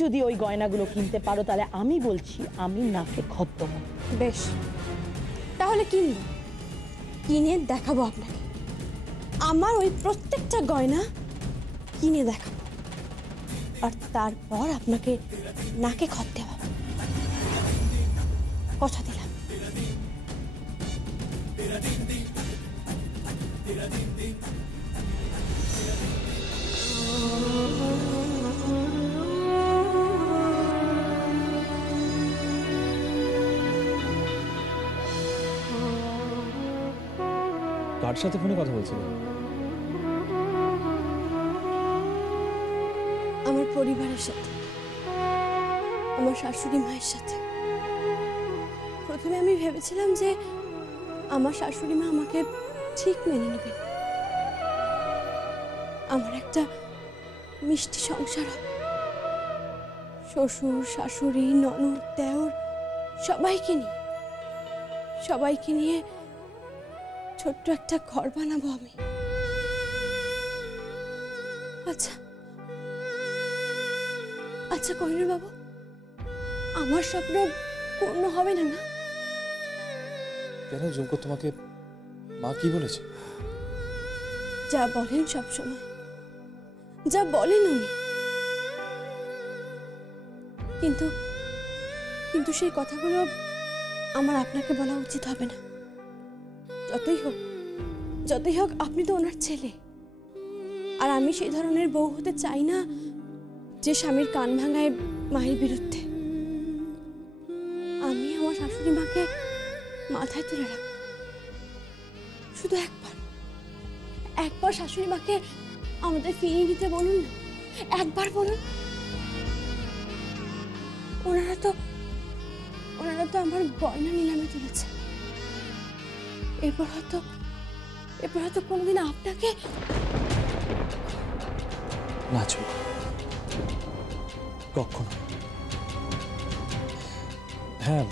যদি ওই গয়নাগুলো কিনতে পারো তাহলে আমি বলছি আমি নাকে খত দেবো। বেশ, তাহলে কিনব, কিনে দেখাবো আপনাকে। আমার ওই প্রত্যেকটা গয়না কিনে দেখাবো, আর তারপর আপনাকে নাকে খত দেওয়া, কথা দিলাম। কার সাথে ফোনে কথা বলছিলে? আমার পরিবারের সাথে, আমার শাশুড়ি মায়ের সাথে। প্রথমে আমি ভেবেছিলাম যে আমার শাশুড়ি মা আমাকে ঠিক মেনে নেবেন, আমার একটা মিষ্টি সংসার হবে, শ্বশুর শাশুড়ি ননদ দেওর সবাইকে নিয়ে ছোট্ট একটা ঘর বানাবো আমি। আচ্ছা আচ্ছা কোহিনূর বাবু, আমার স্বপ্ন পূর্ণ হবে না? কেন ঝুমকো, তোমাকে মা কি বলেছে? যা বলেন সব সময়, যা বলেন উনি, কিন্তু কিন্তু সেই কথাগুলো আমার আপনাকে বলা উচিত হবে না। যতই হোক আপনি তো ওনার ছেলে, আর আমি সেই ধরনের বউ হতে চাই না যে স্বামীর কান ভাঙায় মায়ের বিরুদ্ধে। আমি আমার শাশুড়ি মাকে মাথায় তুলে রাখব, শুধু একবার শাশুড়ি মাকে আমাদের ফিরিয়ে নিতে বলুন না, একবার বলুন। ওনারা তো আমার গয়না নিলামে তুলেছে, এরপর হয়তো কোনোদিন আপনাকে না ঝুমকো, কখনো। হ্যাঁ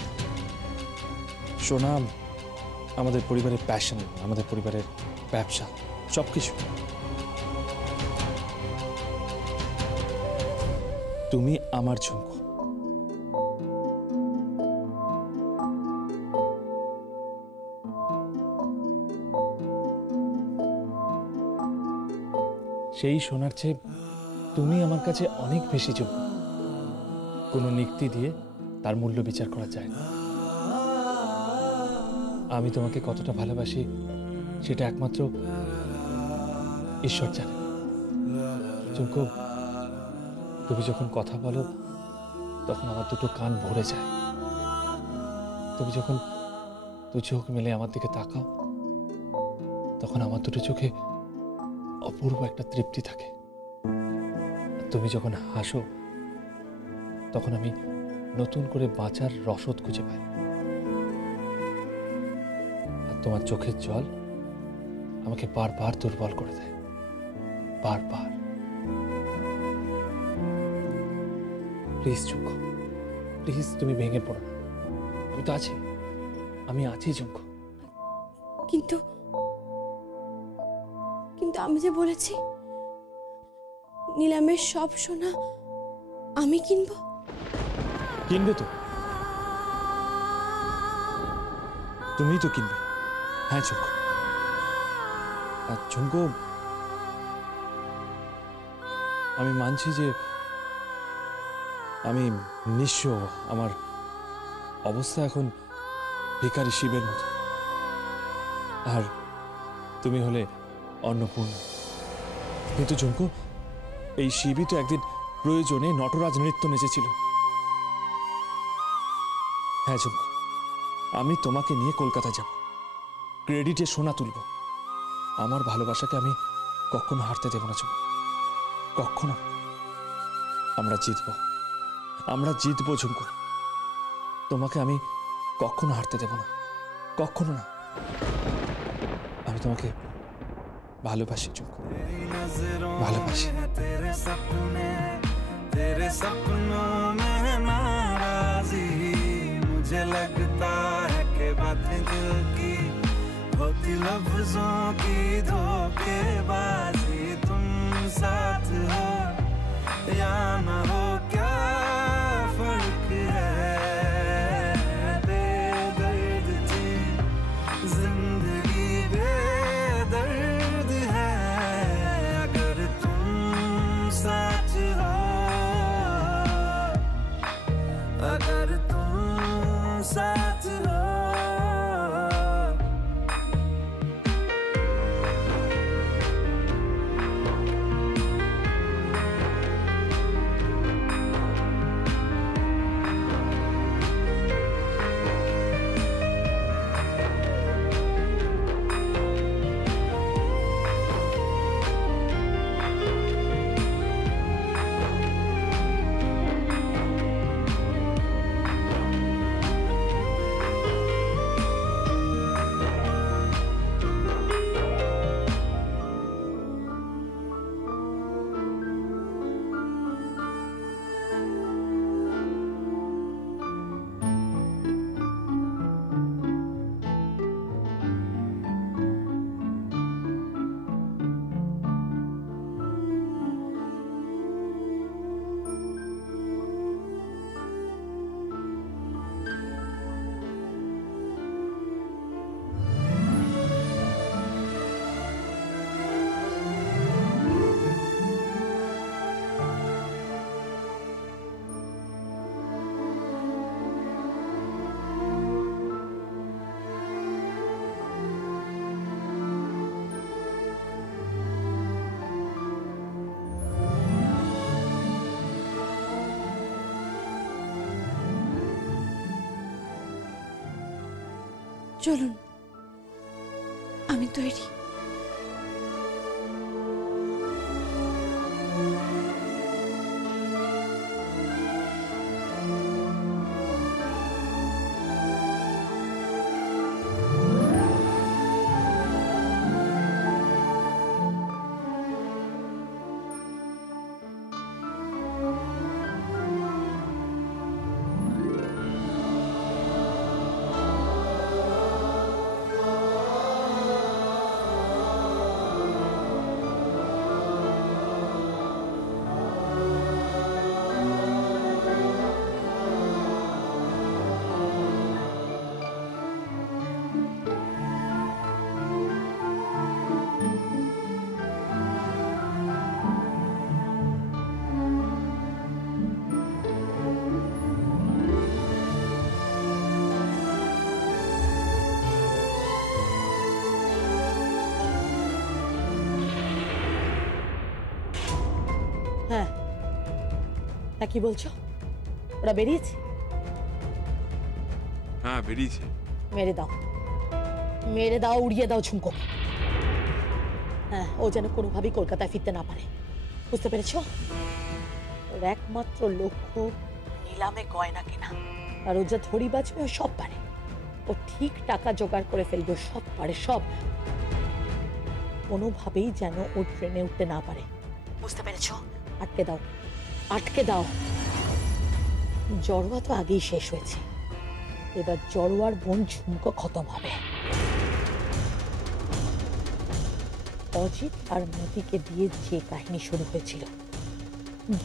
সোনা আমাদের পরিবারের প্যাশন, আমাদের পরিবারের ব্যবসা, সবকিছু। তুমি আমার ঝুমকো। সেই সোনার চেয়ে তুমি আমার কাছে অনেক বেশি যোগ্য। কোনো নিক্তি দিয়ে তার মূল্য বিচার করা যায় না। আমি তোমাকে কতটা ভালোবাসি সেটা একমাত্র ঈশ্বর জানে। ঝুমকো, তুমি যখন কথা বলো তখন আমার দুটো কান ভরে যায়। তুমি যখন দু চোখ মেলে আমার দিকে তাকাও তখন আমার দুটো চোখে অপূর্ব একটা তৃপ্তি থাকে। তুমি যখন হাসো তখন আমি নতুন করে বাঁচার রসদ খুঁজে পাই। আর তোমার চোখের জল আমাকে বারবার দুর্বল করে দেয়, বারবার। প্লিজ ঝুমকো, প্লিজ তুমি ভেঙে পড়ো না। আমি তো আছি, আমি আছি ঝুমকো। কিন্তু আমি যে বলেছি নিলামের সব সোনা আমি কিনবো। কিনবে তো, তুমিই তো কিনবে। হ্যাঁ ঝুমকো। আর ঝুমকো, আমি মানছি যে আমি নিঃস্ব, আমার অবস্থা এখন ভিখারি শিবের মতো, আর তুমি হলে অন্নপূর্ণা। কিন্তু ঝুমকো, এই শিবই তো একদিন প্রয়োজনে নটরাজ নৃত্য নেচেছিল। হ্যাঁ ঝুমকো, আমি তোমাকে নিয়ে কলকাতা যাব, ক্রেডিটে সোনা তুলব। আমার ভালোবাসাকে আমি কখনো হারতে দেব না ঝুমকো, কখনো। আমরা জিতবো ঝুমকো। তোমাকে আমি কখনো হারতে দেব না, কখনো না। আমি তোমাকে ভালোবাসি ঝুমকো, ভালোবাসি। तेरे सपनों में नाराज़ी, मुझे लगता है कि बातें दिल की होती लफ्जों की धोखेबाजी। तुम साथ हो या ना हो, क्या চলুন, আমি তৈরি। হ্যাঁ, তা কি বলছো? ওরা বেরিয়েছে? হ্যাঁ, বেরিয়েছে। মেরে দাও, মেরে দাও, উড়িয়ে দাও ঝুমকো। হ্যাঁ, ও যেন কোনোভাবেই কলকাতায় ফিরতে না পারে, বুঝতে পেরেছো? ওর একমাত্র লক্ষ্য নিলামে গয়না কেনা, আর ও যা ধরি বাজবে ও সব পারে। ও ঠিক টাকা জোগাড় করে ফেলবে, সব পারে, সব। কোনোভাবেই যেন ও ট্রেনে উঠতে না পারে, বুঝতে পেরেছো? আটকে দাও, আটকে দাও। জড়োয়া তো আগেই শেষ হয়েছে, এবার জড়োয়ার বোন ঝুমকো খতম হবে। অজিত আর মতিকে দিয়ে যে কাহিনী শুরু হয়েছিল,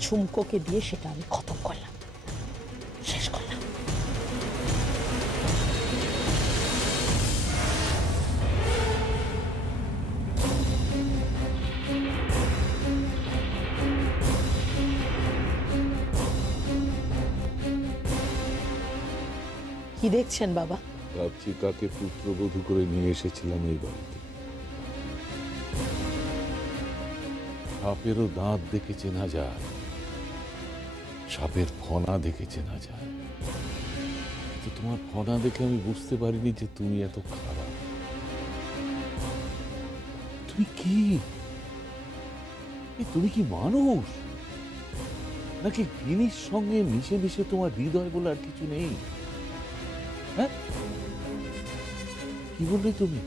ঝুমকোকে দিয়ে সেটা আমি খতম করলাম, শেষ করলাম। কি দেখছেন বাবা? ভাবছি কাকে পুত্রবধূ করে নিয়ে এসেছিলাম এই বাড়িতে। সাপেরও দাঁত দেখে চেনা যায়, সাপের ফনা দেখে চেনা যায়, কিন্তু তোমার ফনা দেখে আমি বুঝতে পারিনি যে তুমি এত খারাপ। তুমি কি, তুমি কি মানুষ নাকি গিনির সঙ্গে মিশে মিশে তোমার হৃদয় বলে আর কিছু নেই? হ্যাঁ, কি বললে তুমি?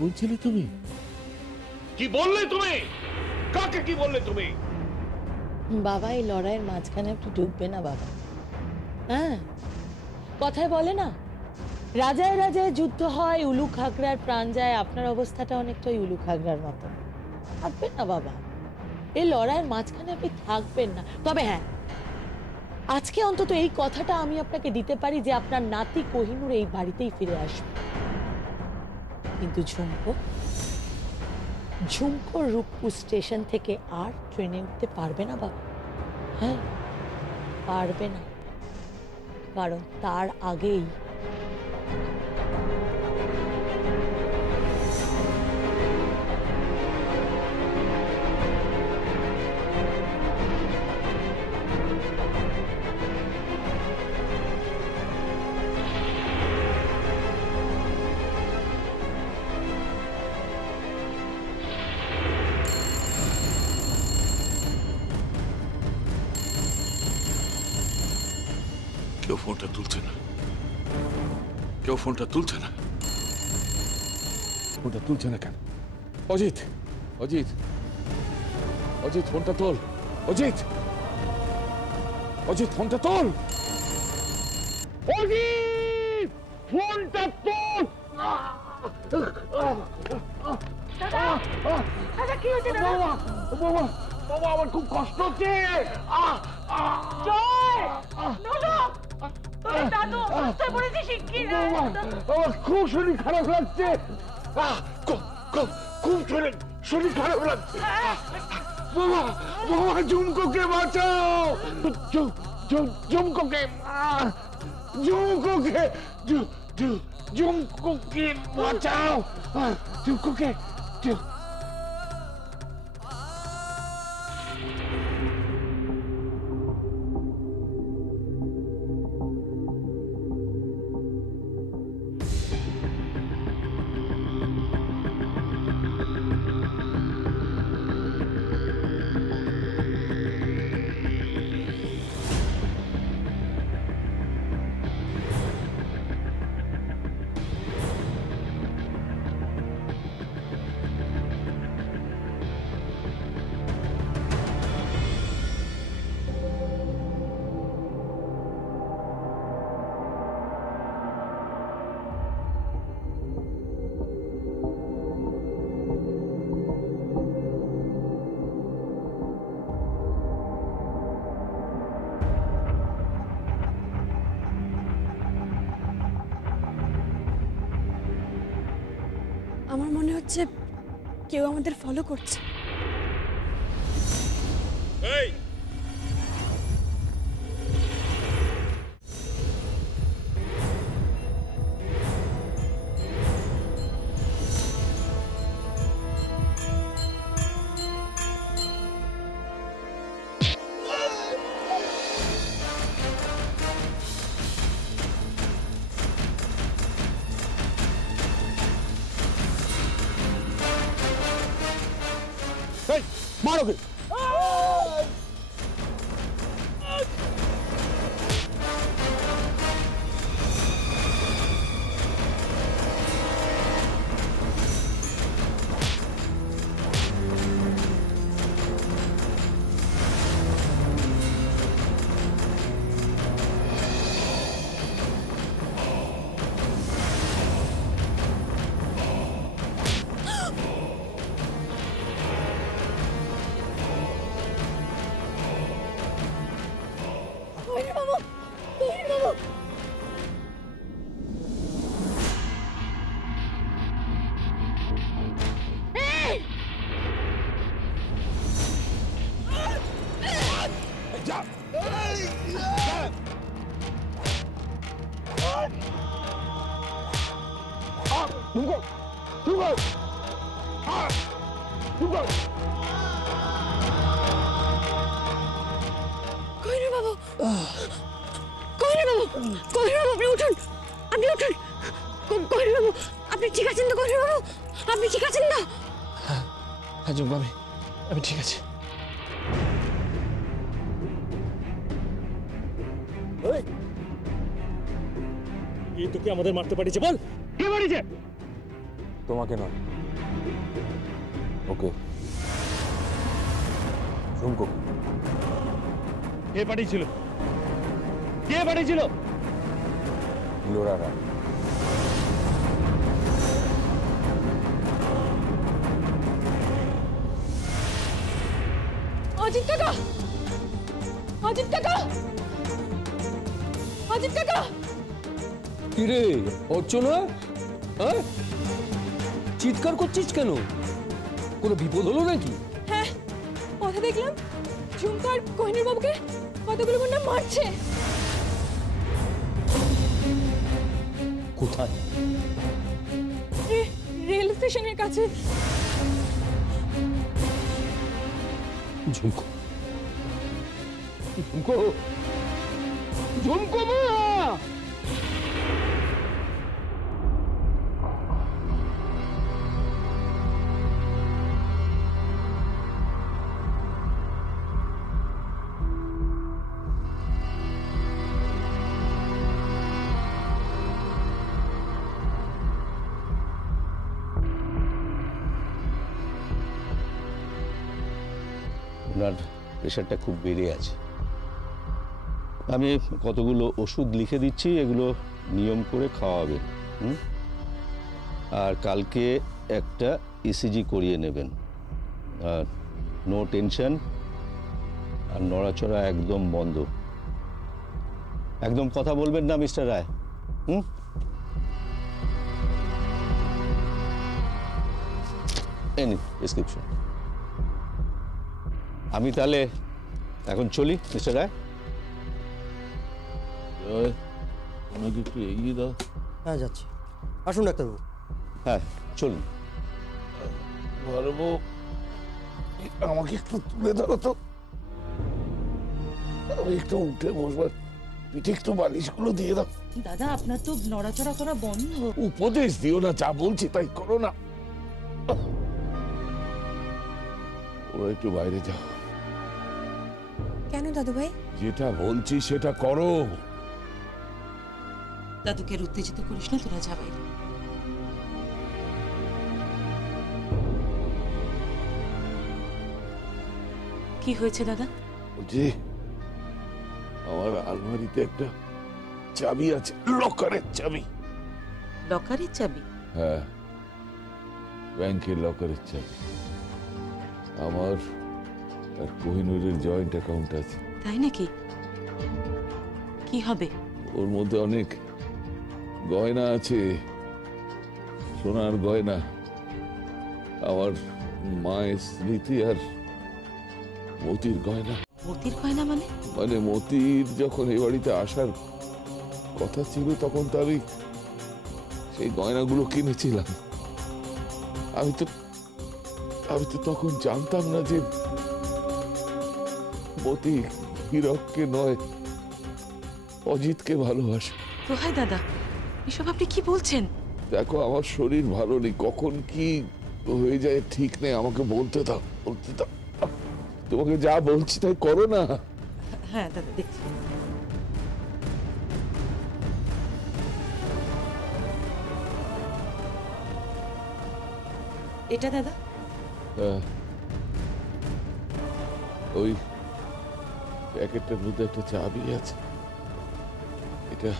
বলছিলে তুমি? কি বললে তুমি? কাকে কি বললে তুমি? বাবা, এই লড়াইয়ের মাঝখানে একটু ডুববে না বাবা। হ্যাঁ, কথায় বলে না, রাজায় রাজায় যুদ্ধ হয়, উলু খাগড়ার প্রাণ যায়। আপনার অবস্থাটা অনেকটা ওই উলু খাগড়ার মতো। থাকবেন না বাবা, এই লড়াইয়ের মাঝখানে আপনি থাকবেন না। তবে হ্যাঁ, আজকে অন্তত এই কথাটা আমি আপনাকে দিতে পারি যে আপনার নাতি কোহিনূর এই বাড়িতেই ফিরে আসবে। কিন্তু ঝুমকো রূপপুর স্টেশন থেকে আর ট্রেনে উঠতে পারবে না বাবা। হ্যাঁ, পারবে না, কারণ তার আগেই কেউ ফোনটা তুলছে না, কেউ ফোনটা তুলছে না। ফোনটা তুলছে না কেন? অজিত, অজিত, অজিত ফোনটা তোল। অজিত, অজিত ফোনটা তোল। অজিত ফোনটা তোল। কি হয়েছে বাবা, বাবা, বাবা, আমার খুব কষ্ট হচ্ছে। আমার খুব শরীর খারাপ লাগছে, খুব শরীর খারাপ লাগছে। বাবা, বাবা, ঝুমকোকে বাঁচাও, ঝুমকোকে, ঝুমকোকে, ঝুমকোকে বাঁচাও, ঝুমকোকে। হচ্ছে কেউ আমাদের ফলো করছে। মারোগে আপনি ঠিক আছেন তো? কোহিনূর বাবু আপনি ঠিক আছেন তো? হ্যাঁ ঝুমকো, আমি ঠিক আছি। এই তোকে আমাদের মারতে পারিয়েছে, বল কে মারিয়েছে? তোমাকে নয়, ওকে। ঝুমকো। কে পাঠিয়েছিল? কে পাঠিয়েছিল? লোরা রায়। অজিত কাকা, অজিত কাকা, অজিত কাকা। কিরে অর্চনা, হ্যাঁ চিৎকার করছিস কেন? কোনো বিপদ হলো নাকি? হ্যাঁ, কথা দেখলাম ঝুমকো আর কোহিনূর বাবুকে কতগুলো গুন্ডা মারছে। কোথায়? রেল স্টেশনের কাছে। ঝুমকো, ঝুমকো, ঝুমকো মা! ওনার প্রেশারটা খুব বেড়ে আছে। আমি কতগুলো ওষুধ লিখে দিচ্ছি, এগুলো নিয়ম করে খাওয়াবেন। আর কালকে একটা ইসিজি করিয়ে নেবেন। আর নো টেনশন, আর নড়াচড়া একদম বন্ধ। একদম কথা বলবেন না মিস্টার রায়। Any prescription. আমি তাহলে এখন চলি মিস্টার রায়। আমাকে একটু এগিয়ে দাও। হ্যাঁ যাচ্ছি, আসুন ডাক্তারবাবু। হ্যাঁ চলুন। পারবো, আমাকে একটু তুলে ধরো তো, আমি একটু উঠে বসবার, পিঠে একটু বালিশগুলো দিয়ে দাও। দাদা আপনার তো নড়াচড়া করা বন্ধ। উপদেশ দিও না, যা বলছি তাই করো না। ওরা একটু বাইরে যাও। কেন দাদু ভাই? যেটা বলছি সেটা করো। দাদুকে উত্তেজিত করিস না, তোরা যা বাইরে। কি হয়েছে দাদা? বলছি আমার আলমারিতে একটা চাবি আছে, লকারের চাবি। লকারের চাবি? হ্যাঁ, ব্যাংকের লকারের চাবি। আমার আর কোহিনূরের জয়েন্ট অ্যাকাউন্ট আছে। তাই নাকি? কি হবে? ওর মধ্যে অনেক গয়না আছে, সোনার গয়না। আমার মায়ের স্মৃতি আর মতির গয়না। মতির গয়না মানে? মানে মতির যখন এই বাড়িতে আসার কথা ছিল তখন তো আমি সেই গয়নাগুলো কিনেছিলাম। আমি তো তখন জানতাম না যে মতি হীরককে নয় অজিতকে ভালোবাসে। দোহাই দাদা, এসব আপনি কি বলছেন? দেখো, আমার শরীর ভালো নেই, কখন কি হয়ে যায় ঠিক নেই, আমাকে বলতে দাও। তোমাকে যা বলছি তাই করো না। হ্যাঁ দাদা, দেখছি। এটা দাদা? ওই প্যাকেটটার মধ্যে একটা চাবি আছে, এটা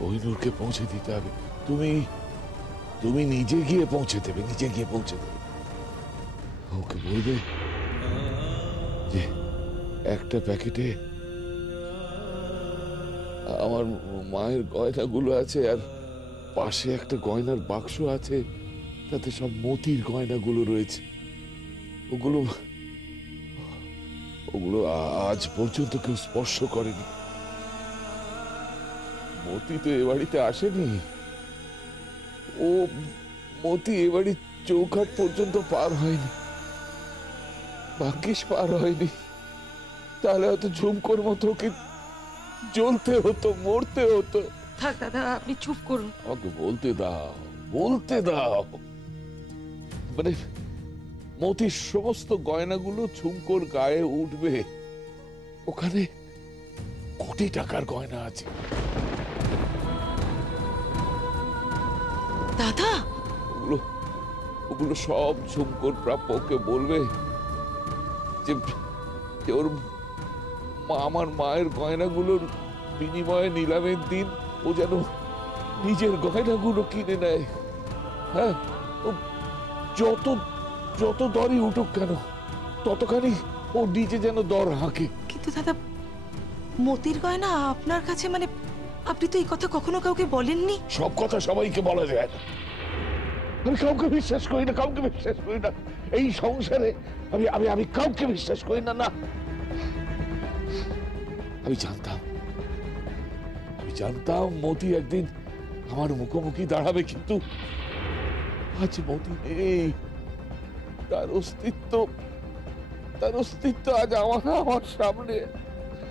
কোহিনূরকে পৌঁছে দিতে হবে। তুমি নিজে গিয়ে পৌঁছে দেবে, ওকে বলবে যে একটা প্যাকেটে আমার মায়ের গয়নাগুলো আছে, আর পাশে একটা গয়নার বাক্স আছে, তাতে সব মতির গয়নাগুলো রয়েছে। ওগুলো আজ পর্যন্ত কেউ স্পর্শ করেনি। মতি তো এ বাড়িতে আসেনি, মতি এ বাড়ির চৌকাঠ পর্যন্ত পার হয়নি, ভাগ্যিস পার হয়নি, তাহলে হয়তো ঝুমকোর মতো ওকে জ্বলতে হতো, মরতে হতো। থাক দাদা, আপনি চুপ করুন। আমাকে বলতে দাও। মানে মতির সমস্ত গয়নাগুলো ঝুমকোর গায়ে উঠবে, ওখানে কোটি টাকার গয়না আছে। দাদা, ওগুলো সব ঝুমকোর প্রাপ্যকে বলবে যে ওর আমার মায়ের গয়নাগুলোর বিনিময়ে নিলামের দিন ও যেন নিজের গয়নাগুলো কিনে নেয়। হ্যাঁ, ও যত দরই উঠুক কেন, ততখানি ও নিজে যেন দর হাঁকে। কিন্তু দাদা, মতির গয়না আপনার কাছে, মানে আপনি তো এই কথা কখনো কাউকে বলেননি। সব কথা সবাইকে বলা যায় না, আমি কাউকে বিশ্বাস করি না, এই সংসারে আমি কাউকে বিশ্বাস করি না। না, আমি জানতাম মতি একদিন আমার মুখোমুখি দাঁড়াবে, কিন্তু আজ মতি নেই। তার অস্তিত্ব আজ আমার সামনে,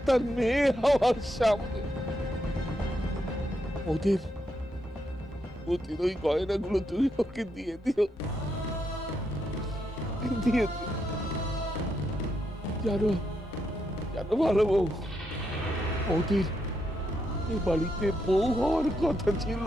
তার মেয়ে আমার সামনে। মতির ওই গয়নাগুলো তুমি ওকে দিয়ে দিও। জানো ভালো বউ, মতির এই বাড়িতে বউ হওয়ার কথা ছিল।